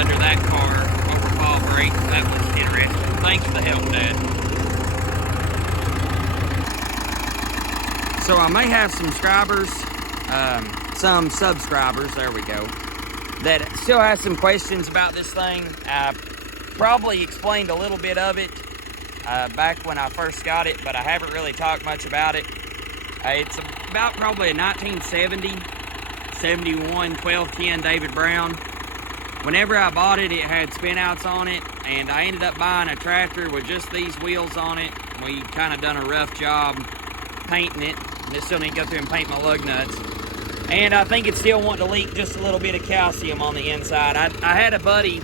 under that car over fall break. That was interesting. Thanks for the help, Dad. So I may have some subscribers, there we go, that still has some questions about this thing. I probably explained a little bit of it back when I first got it, but I haven't really talked much about it. It's about probably a 1970, 71, 1210 David Brown. Whenever I bought it, it had spinouts on it, and I ended up buying a tractor with just these wheels on it. We kind of done a rough job painting it. I still need to go through and paint my lug nuts. And I think it's still wanting to leak just a little bit of calcium on the inside. I had a buddy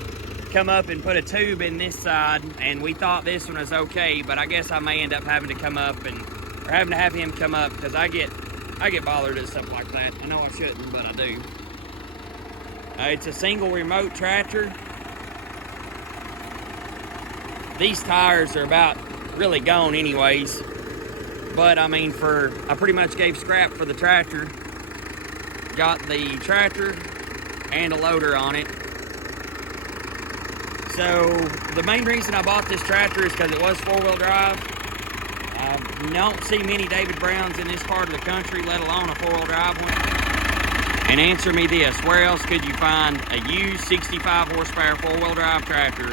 come up and put a tube in this side, and we thought this one was okay, but I guess I may end up having to come up or having to have him come up, because I get bothered at stuff like that. I know I shouldn't, but I do. It's a single remote tractor. These tires are about really gone anyways, but I mean, I pretty much gave scrap for the tractor. Got the tractor and a loader on it. So the main reason I bought this tractor is because it was four-wheel drive. I don't see many David Browns in this part of the country, let alone a four-wheel drive one. And answer me this, where else could you find a used 65 horsepower four-wheel drive tractor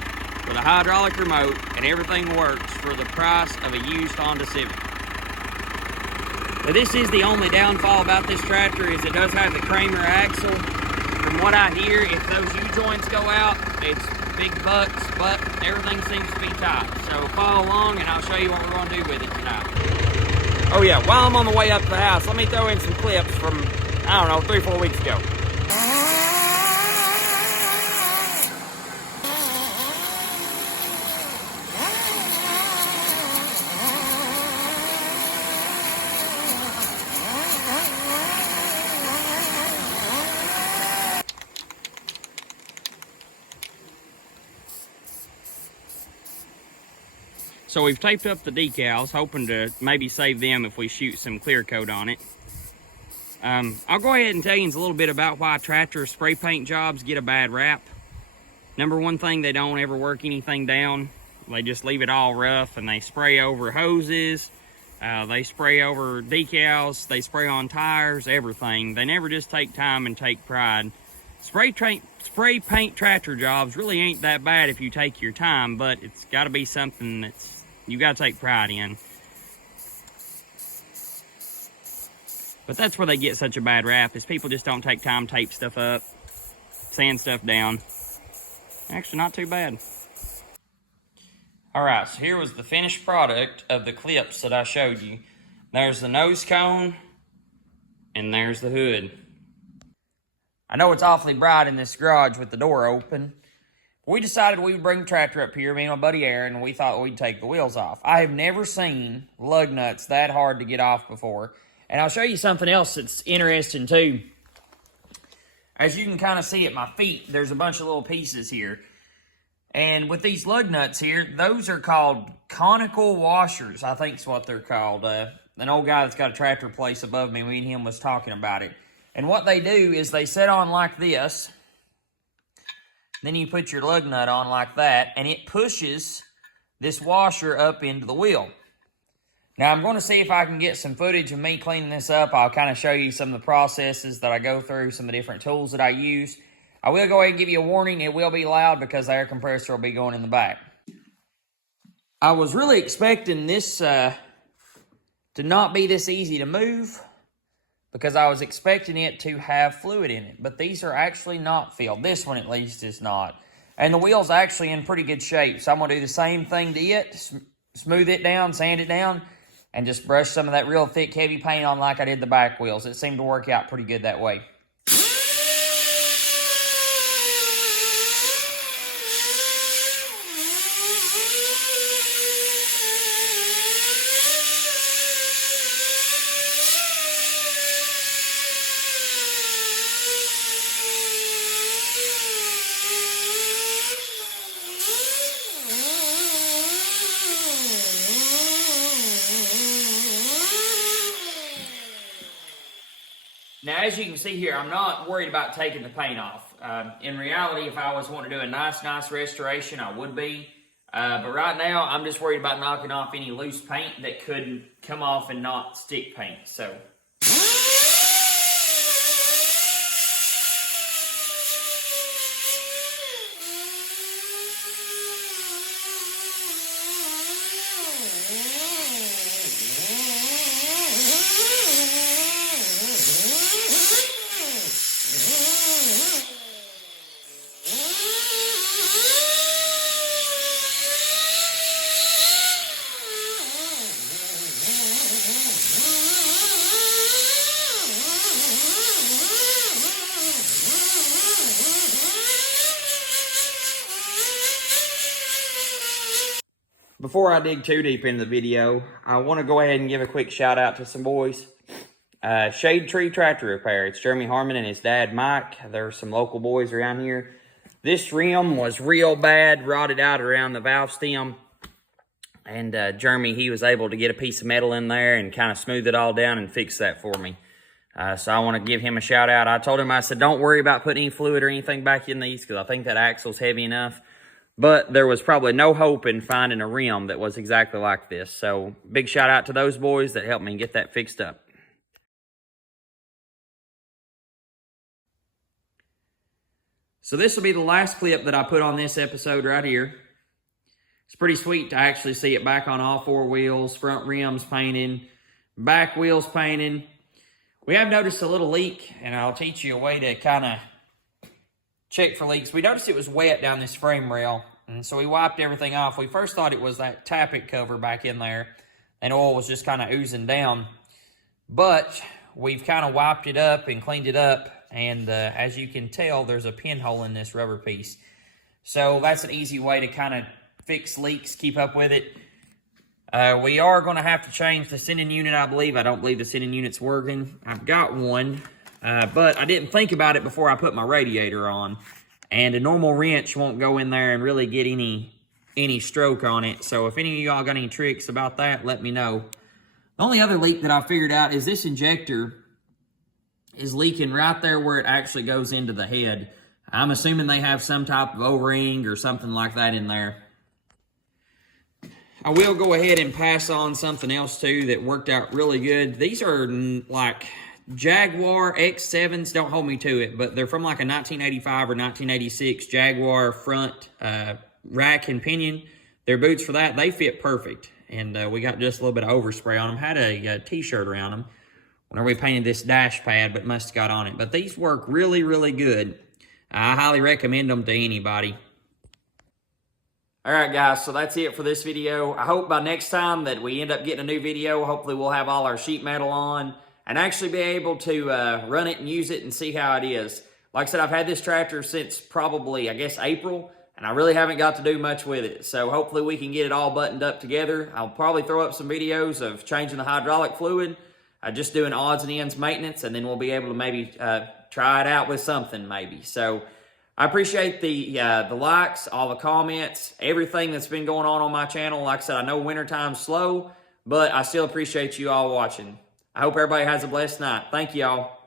with a hydraulic remote and everything works for the price of a used Honda Civic? Now, this is the only downfall about this tractor, is it does have the Kramer axle. From what I hear, if those U-joints go out, it's big bucks, but everything seems to be tight. So follow along and I'll show you what we're going to do with it tonight. Oh yeah, while I'm on the way up to the house, let me throw in some clips from, I don't know, 3-4 weeks ago. So we've taped up the decals, hoping to maybe save them if we shoot some clear coat on it. I'll go ahead and tell you a little bit about why tractor spray paint jobs get a bad rap. Number one thing, they don't ever work anything down. They just leave it all rough, and they spray over hoses, they spray over decals, they spray on tires, everything. They never just take time and take pride. Spray paint tractor jobs really ain't that bad if you take your time, but it's got to be something that's you got to take pride in. But that's where they get such a bad rap, is people just don't take time, tape stuff up, sand stuff down. Actually, not too bad. All right, so here was the finished product of the clips that I showed you. There's the nose cone, and there's the hood. I know it's awfully bright in this garage with the door open. We decided we would bring the tractor up here, me and my buddy Aaron, and we thought we'd take the wheels off. I have never seen lug nuts that hard to get off before. And I'll show you something else that's interesting too. As you can kind of see at my feet, there's a bunch of little pieces here. And with these lug nuts here, those are called conical washers, I think is what they're called. An old guy that's got a tractor place above me, and him was talking about it. And what they do is they set on like this. Then you put your lug nut on like that, and it pushes this washer up into the wheel. Now, I'm going to see if I can get some footage of me cleaning this up. I'll kind of show you some of the processes that I go through, some of the different tools that I use. I will go ahead and give you a warning. It will be loud because the air compressor will be going in the back. I was really expecting this to not be this easy to move, because I was expecting it to have fluid in it. But these are actually not filled. This one, at least, is not. And the wheel's actually in pretty good shape. So I'm going to do the same thing to it. Smooth it down, sand it down, and just brush some of that real thick, heavy paint on like I did the back wheels. It seemed to work out pretty good that way. Now, as you can see here, I'm not worried about taking the paint off. In reality, if I was wanting to do a nice restoration, I would be. But right now, I'm just worried about knocking off any loose paint that could come off and not stick paint. So. Before I dig too deep into the video, I want to go ahead and give a quick shout out to some boys. Shade Tree Tractor Repair. It's Jeremy Harmon and his dad, Mike. There are some local boys around here. This rim was real bad, rotted out around the valve stem. And Jeremy, he was able to get a piece of metal in there and kind of smooth it all down and fix that for me. So I want to give him a shout out. I told him, I said, don't worry about putting any fluid or anything back in these because I think that axle's heavy enough. But there was probably no hope in finding a rim that was exactly like this. So big shout out to those boys that helped me get that fixed up. So this will be the last clip that I put on this episode right here. It's pretty sweet to actually see it back on all four wheels, front rims painted, back wheels painted. We have noticed a little leak, and I'll teach you a way to kind of check for leaks. We noticed it was wet down this frame rail, and so we wiped everything off. We first thought it was that tappet cover back in there, and oil was just kind of oozing down. But we've kind of wiped it up and cleaned it up, and as you can tell, there's a pinhole in this rubber piece. So that's an easy way to kind of fix leaks, keep up with it. We are going to have to change the sending unit, I believe. I don't believe the sending unit's working. I've got one. But I didn't think about it before I put my radiator on. And a normal wrench won't go in there and really get any stroke on it. So if any of y'all got any tricks about that, let me know. The only other leak that I figured out is this injector is leaking right there where it actually goes into the head. I'm assuming they have some type of O-ring or something like that in there. I will go ahead and pass on something else too that worked out really good. These are like Jaguar X7s, don't hold me to it, but they're from like a 1985 or 1986 Jaguar front rack and pinion. Their boots for that, they fit perfect. And we got just a little bit of overspray on them. Had a t-shirt around them whenever we painted this dash pad, but must have got on it. But these work really, really good. I highly recommend them to anybody. All right, guys, so that's it for this video. I hope by next time that we end up getting a new video, hopefully we'll have all our sheet metal on and actually be able to run it and use it and see how it is. Like I said, I've had this tractor since probably, I guess, April, and I really haven't got to do much with it. So hopefully we can get it all buttoned up together. I'll probably throw up some videos of changing the hydraulic fluid, just doing odds and ends maintenance, and then we'll be able to maybe try it out with something maybe. So I appreciate the likes, all the comments, everything that's been going on my channel. Like I said, I know wintertime's slow, but I still appreciate you all watching. I hope everybody has a blessed night. Thank you all.